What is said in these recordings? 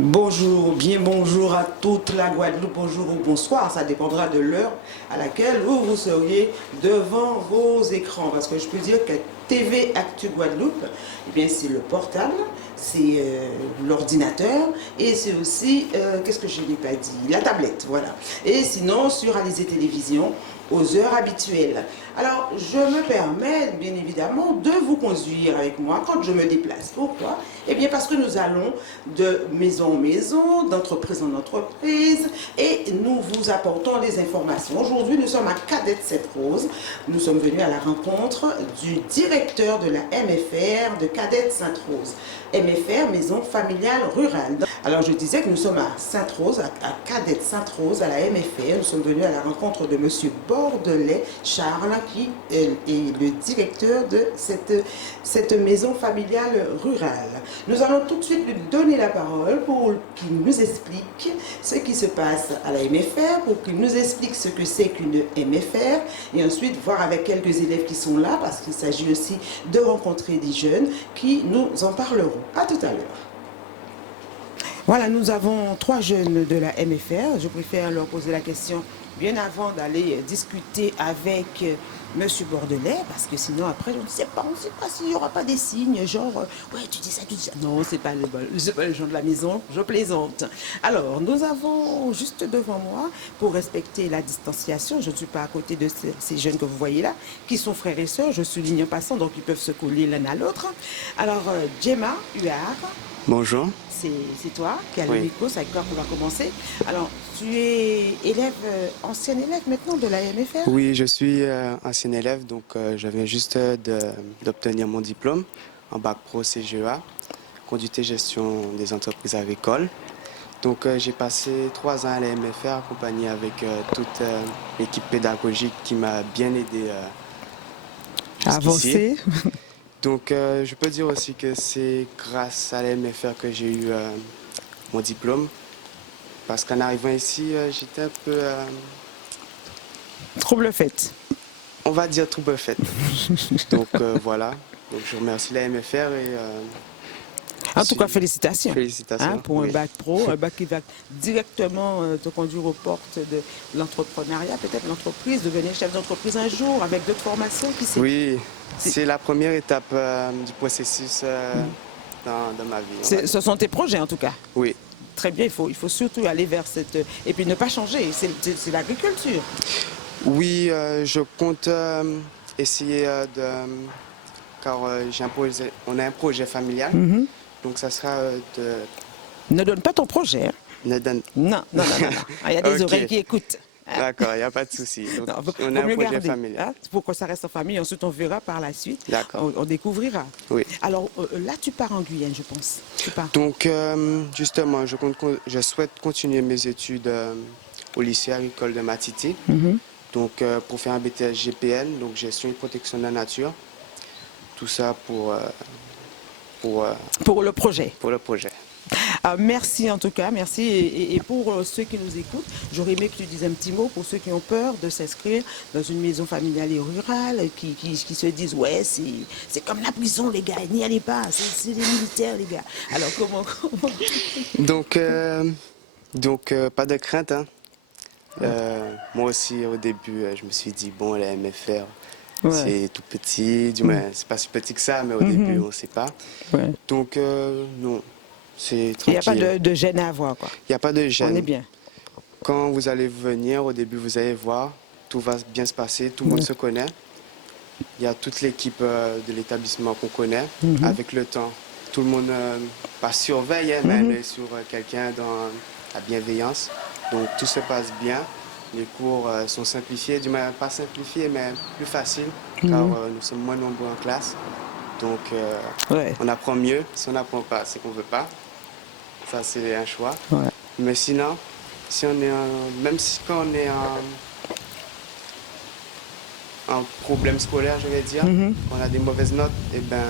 Bonjour, bien bonjour à toute la Guadeloupe, bonjour ou bonsoir, ça dépendra de l'heure à laquelle vous seriez devant vos écrans. Parce que je peux dire que TV Actu Guadeloupe, eh bien c'est le portable, c'est l'ordinateur et c'est aussi, qu'est-ce que je n'ai pas dit, la tablette, voilà. Et sinon sur Alizé Télévision, aux heures habituelles. Alors, je me permets, bien évidemment, de vous conduire avec moi quand je me déplace. Pourquoi? Eh bien, parce que nous allons de maison en maison, d'entreprise en entreprise, et nous vous apportons des informations. Aujourd'hui, nous sommes à Cadette Sainte-Rose. Nous sommes venus à la rencontre du directeur de la MFR de Cadette Sainte-Rose. MFR, Maison Familiale Rurale. Alors, je disais que nous sommes à Sainte-Rose, à Cadette Sainte-Rose, à la MFR. Nous sommes venus à la rencontre de monsieur Bordelais Charles, qui est le directeur de cette maison familiale rurale. Nous allons tout de suite lui donner la parole pour qu'il nous explique ce qui se passe à la MFR, pour qu'il nous explique ce que c'est qu'une MFR, et ensuite voir avec quelques élèves qui sont là, parce qu'il s'agit aussi de rencontrer des jeunes qui nous en parleront. À tout à l'heure. Voilà, nous avons 3 jeunes de la MFR. Je préfère leur poser la question bien avant d'aller discuter avec monsieur Bordelais, parce que sinon après on ne sait pas s'il n'y aura pas des signes, genre ouais tu dis ça, tu dis ça. Non, c'est pas les gens de la maison, je plaisante. Alors, nous avons juste devant moi, pour respecter la distanciation, je ne suis pas à côté de ces jeunes que vous voyez là, qui sont frères et sœurs, je souligne en passant, donc ils peuvent se coller l'un à l'autre. Alors, Gemma Huard. Bonjour. C'est toi qui as le micro, c'est avec toi qu'on va commencer. Alors, tu es élève, ancien élève maintenant de la MFR? Oui, je suis ancien élève, donc je viens juste d'obtenir mon diplôme en bac pro CGEA, conduite et gestion des entreprises agricoles. Donc j'ai passé 3 ans à la MFR accompagné avec toute l'équipe pédagogique qui m'a bien aidé jusqu'ici. Avancer. Donc je peux dire aussi que c'est grâce à la MFR que j'ai eu mon diplôme. Parce qu'en arrivant ici, j'étais un peu... Trouble-fête. On va dire trouble-fête. Donc voilà. Donc je remercie la MFR et... En tout cas, félicitations. Félicitations. Hein, pour un bac pro, un bac qui va directement te conduire aux portes de l'entrepreneuriat, peut-être l'entreprise, devenir chef d'entreprise un jour avec d'autres formations qui sait. Oui, c'est la première étape du processus dans ma vie. Ce sont tes projets en tout cas. Oui. Très bien, il faut surtout aller vers cette... Et puis ne pas changer, c'est l'agriculture. Oui, je compte essayer de... Car on a un projet familial, donc ça sera de... Ne donne pas ton projet. Hein. Ne donne... Non. Il y a des oreilles qui écoutent. Hein. D'accord, il n'y a pas de souci. On a un projet familial. Hein, pour que ça reste en famille, ensuite on verra par la suite. D'accord. On découvrira. Oui. Alors là, tu pars en Guyane, je pense. Tu pars. Donc, justement, je souhaite continuer mes études au lycée agricole de Matiti. Donc, pour faire un BTS GPN, donc gestion et protection de la nature. Tout ça pour le projet. Pour le projet. Merci en tout cas, merci. Et pour ceux qui nous écoutent, j'aurais aimé que tu dises un petit mot pour ceux qui ont peur de s'inscrire dans une maison familiale et rurale, qui se disent ouais, c'est comme la prison les gars, n'y allez pas, c'est les militaires les gars. Alors comment Donc pas de crainte. Hein. Moi aussi au début, je me suis dit bon, la MFR. Ouais. C'est tout petit, du moins c'est pas si petit que ça, mais au début on ne sait pas. Ouais. Donc non, c'est tranquille. Il n'y a pas de gêne à avoir quoi. Il n'y a pas de gêne. On est bien. Quand vous allez venir, au début vous allez voir, tout va bien se passer, tout le monde se connaît. Il y a toute l'équipe de l'établissement qu'on connaît. Avec le temps, tout le monde pas surveille, hein, mais on est sur quelqu'un dans la bienveillance. Donc tout se passe bien. Les cours sont simplifiés, du moins pas simplifiés, mais plus faciles, car nous sommes moins nombreux en classe. Donc on apprend mieux. Si on n'apprend pas, c'est qu'on ne veut pas. Ça, c'est un choix. Ouais. Mais sinon, si on est même si quand on est en problème scolaire, je vais dire, on a des mauvaises notes, eh ben,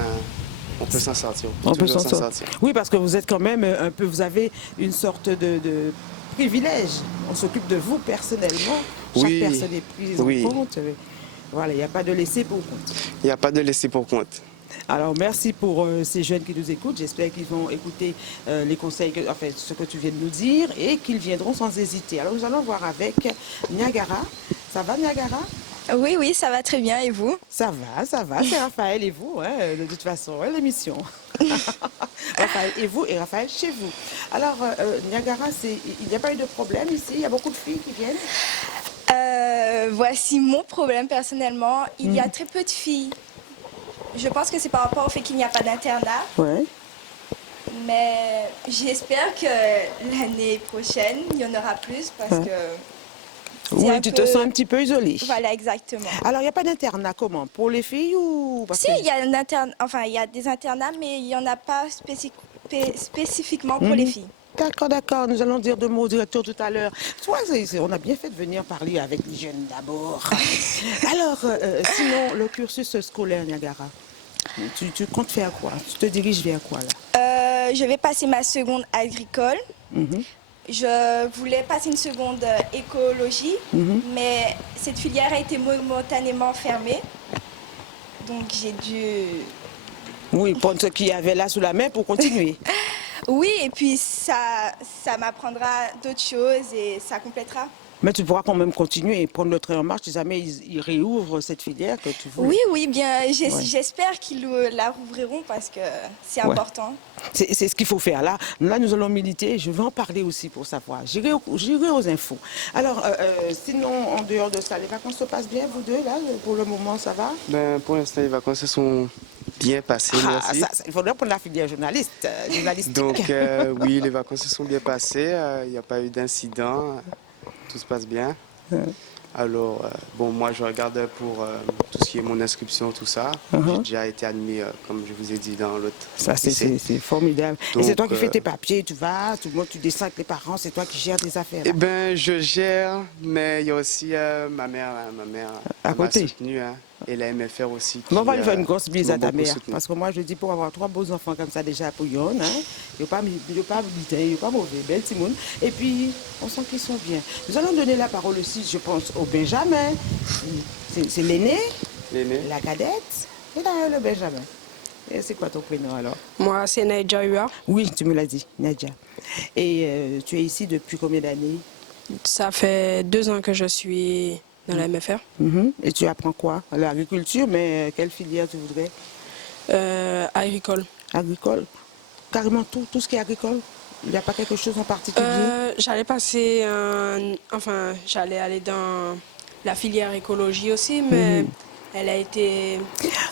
on peut s'en sortir. On peut s'en sortir. Oui, parce que vous êtes quand même un peu, vous avez une sorte de privilège. On s'occupe de vous personnellement. Chaque personne est prise en compte. Voilà, il n'y a pas de laisser pour compte. Il n'y a pas de laisser pour compte. Alors, merci pour ces jeunes qui nous écoutent. J'espère qu'ils vont écouter les conseils, enfin, ce que tu viens de nous dire et qu'ils viendront sans hésiter. Alors, nous allons voir avec Niagara. Ça va, Niagara? Oui, oui, ça va très bien. Et vous? Ça va. C'est Raphaël et vous, hein, de toute façon, hein, l'émission. Raphaël et vous et Raphaël chez vous. Alors, Niagara, il n'y a pas eu de problème ici? Il y a beaucoup de filles qui viennent? Voici mon problème personnellement. Il y a très peu de filles. Je pense que c'est par rapport au fait qu'il n'y a pas d'internat. Ouais. Mais j'espère que l'année prochaine, il y en aura plus parce que... Oui, tu te sens un petit peu isolée. Voilà, exactement. Alors, il n'y a pas d'internat comment? Pour les filles ou... Si, il y a il y a des internats, mais il n'y en a pas spécifiquement pour les filles. D'accord. Nous allons dire deux mots au directeur tout à l'heure. Toi, on a bien fait de venir parler avec les jeunes d'abord. Alors, sinon, le cursus scolaire, Niagara, tu comptes faire quoi? Tu te diriges vers quoi, là? Je vais passer ma seconde agricole. Je voulais passer une seconde écologie, mais cette filière a été momentanément fermée. Donc j'ai dû... Oui, prendre ce qu'il y avait là sous la main pour continuer. Oui, et puis ça m'apprendra d'autres choses et ça complétera. Mais tu pourras quand même continuer et prendre le train en marche si jamais ils réouvrent cette filière que tu veux. Oui, bien, j'espère qu'ils la rouvriront parce que c'est important. C'est ce qu'il faut faire. Là, nous allons militer. Je vais en parler aussi pour savoir. J'irai aux infos. Alors, sinon, en dehors de ça, les vacances se passent bien, vous deux, là? Pour le moment, ça va? Ben, pour l'instant, les vacances se sont bien passées, merci. Il faudrait prendre la filière journalistique. Donc, oui, les vacances se sont bien passées. Il n'y a pas eu d'incident. Tout se passe bien. Alors, bon, moi, je regarde pour tout ce qui est mon inscription, tout ça. J'ai déjà été admis, comme je vous ai dit, dans l'autre. Ça, c'est formidable. Donc, et c'est toi qui fais tes papiers, tu vas, tout le monde, tu descends avec les parents, c'est toi qui gères tes affaires. Eh bien, je gère, mais il y a aussi ma mère m'a soutenu. Hein, et la MFR aussi. On va lui faire une grosse bise à ta mère. Soutenu. Parce que moi, je dis, pour avoir 3 beaux enfants comme ça déjà pour Yon, hein, il n'y a pas mauvais, belle Timoun. Et puis, on sent qu'ils sont bien. Nous allons donner la parole aussi, je pense, au Benjamin. C'est l'aîné, la cadette, et là, le Benjamin. Et c'est quoi ton prénom alors? Moi, c'est Naïdja Hua. Oui, tu me l'as dit, Nadia. Et tu es ici depuis combien d'années? Ça fait 2 ans que je suis dans la MFR. Et tu apprends quoi? L'agriculture, mais quelle filière tu voudrais? Agricole. Agricole? Carrément tout ce qui est agricole? Il n'y a pas quelque chose en particulier? J'allais passer, j'allais aller dans la filière écologie aussi, mais elle a été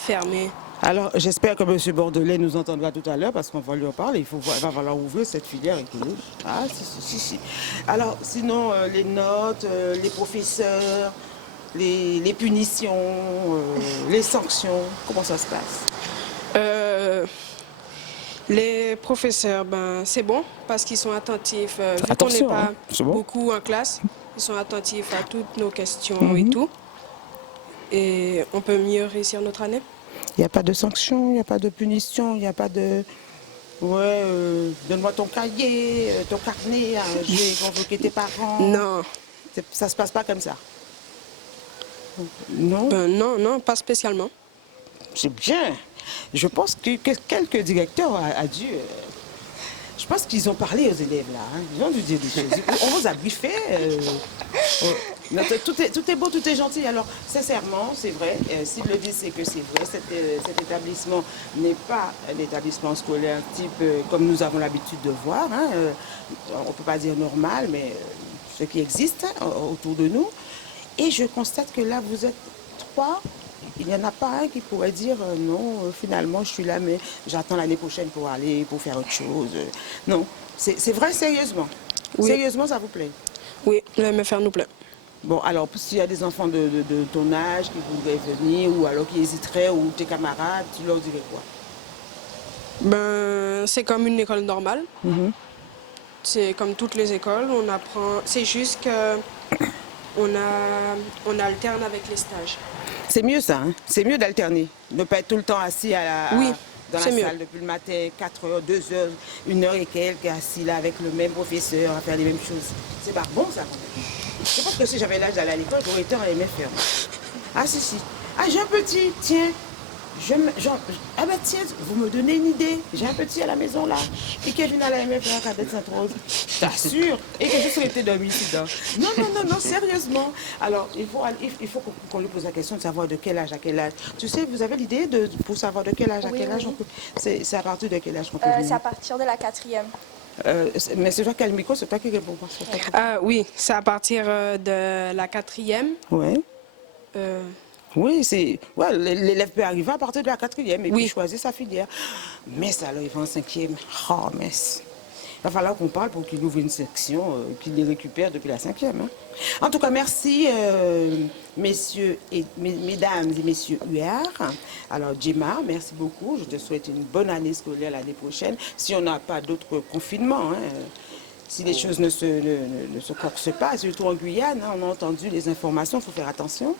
fermée. Alors, j'espère que M. Bordelais nous entendra tout à l'heure parce qu'on va lui en parler. Il va falloir ouvrir cette filière écologique. Ah, si. Alors, sinon, les notes, les professeurs, les punitions, les sanctions, comment ça se passe? Les professeurs, c'est bon parce qu'ils sont attentifs. Vu qu'on n'est pas beaucoup en classe, ils sont attentifs à toutes nos questions et tout. Et on peut mieux réussir notre année. Il n'y a pas de sanctions, il n'y a pas de punition, il n'y a pas de... Ouais, donne-moi ton cahier, ton carnet, je vais convoquer tes parents. Non. Ça se passe pas comme ça? Non? Non, pas spécialement. C'est bien. Je pense que quelques directeurs a dû... je pense qu'ils ont parlé aux élèves là. Hein. Ils ont dû dire des choses. On vous a briefé. Tout est beau, tout est gentil. Alors, sincèrement, c'est vrai. S'ils le disent, c'est que c'est vrai. Cet établissement n'est pas un établissement scolaire type comme nous avons l'habitude de voir. Hein. On ne peut pas dire normal, mais ce qui existe autour de nous. Et je constate que là, vous êtes 3. Il n'y en a pas un qui pourrait dire non, finalement, je suis là, mais j'attends l'année prochaine pour faire autre chose. Non, c'est vrai, sérieusement. Oui. Sérieusement, ça vous plaît? Oui, le MFR nous plaît. Bon, alors, s'il y a des enfants de ton âge qui voudraient venir, ou alors qui hésiteraient, ou tes camarades, tu leur dirais quoi? C'est comme une école normale. C'est comme toutes les écoles, on apprend. C'est juste que on alterne avec les stages. C'est mieux ça, hein? C'est mieux d'alterner. Ne pas être tout le temps assis dans la salle depuis le matin, 4 heures, 2 heures, 1 heure et quelques, assis là avec le même professeur à faire les mêmes choses. C'est pas bon ça. Je pense que si j'avais l'âge d'aller à l'école, j'aurais été en MFR. Ah si. Ah j'ai un petit, tiens. Ah ben tiens, vous me donnez une idée. J'ai un petit à la maison là. Et qui vient à la MF à Cadette Sainte-Rose. T'assures. Et que je serais été dormi ici dedans. Non, sérieusement. Alors, il faut qu'on lui pose la question de savoir de quel âge à quel âge. Tu sais, vous avez l'idée pour savoir de quel âge à quel âge on peut. C'est à partir de quel âge qu'on peut venir? C'est à partir de la 4e. Mais c'est toi qui as le micro, c'est toi qui réponds. Oui, c'est à partir de la 4e. Ouais. Oui, ouais, l'élève peut arriver à partir de la 4e et oui. puis choisir sa filière. Mais ça, alors, il va en 5e. Oh, mais il va falloir qu'on parle pour qu'il ouvre une section, qu'il les récupère depuis la 5e. Hein. En tout cas, merci, messieurs et mesdames et messieurs UR. Alors, Gemma, merci beaucoup. Je te souhaite une bonne année scolaire l'année prochaine. Si on n'a pas d'autres confinements, hein, si les choses ne se corsent pas, surtout en Guyane, hein, on a entendu les informations, il faut faire attention.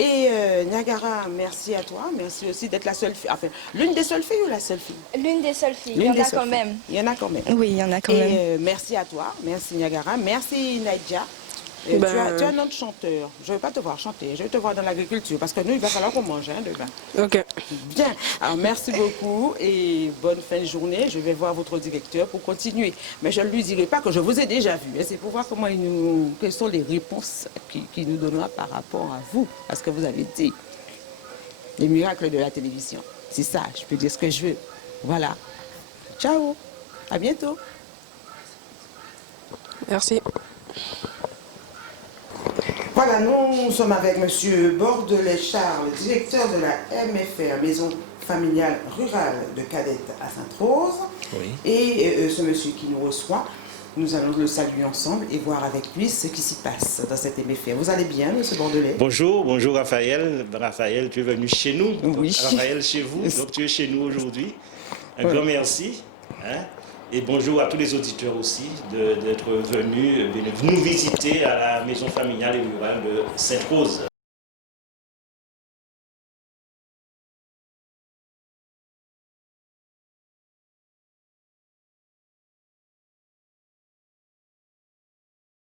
Et Niagara, merci à toi. Merci aussi d'être la seule fille. Enfin, l'une des seules filles ou la seule fille? L'une des seules filles. Il y en a quand même. Il y en a quand même. Oui, il y en a quand même. Et merci à toi. Merci Niagara. Merci Nadia. Tu as un nom de chanteur. Je ne vais pas te voir chanter. Je vais te voir dans l'agriculture. Parce que nous, il va falloir qu'on mange hein, demain. OK. Bien. Alors, merci beaucoup et bonne fin de journée. Je vais voir votre directeur pour continuer. Mais je ne lui dirai pas que je vous ai déjà vu. C'est pour voir quelles sont les réponses qu'il nous donnera par rapport à vous, à ce que vous avez dit. Les miracles de la télévision. C'est ça, je peux dire ce que je veux. Voilà. Ciao. À bientôt. Merci. Voilà, nous sommes avec M. Bordelais-Charles, directeur de la MFR, Maison Familiale Rurale de Cadette à Sainte-Rose. Oui. Et ce monsieur qui nous reçoit, nous allons le saluer ensemble et voir avec lui ce qui s'y passe dans cette MFR. Vous allez bien, M. Bordelais? Bonjour Raphaël. Raphaël, tu es venu chez nous. Oui. Raphaël, chez vous. Donc tu es chez nous aujourd'hui. Un grand merci. Hein? Et bonjour à tous les auditeurs aussi d'être venus nous visiter à la maison familiale et rurale de Sainte-Rose.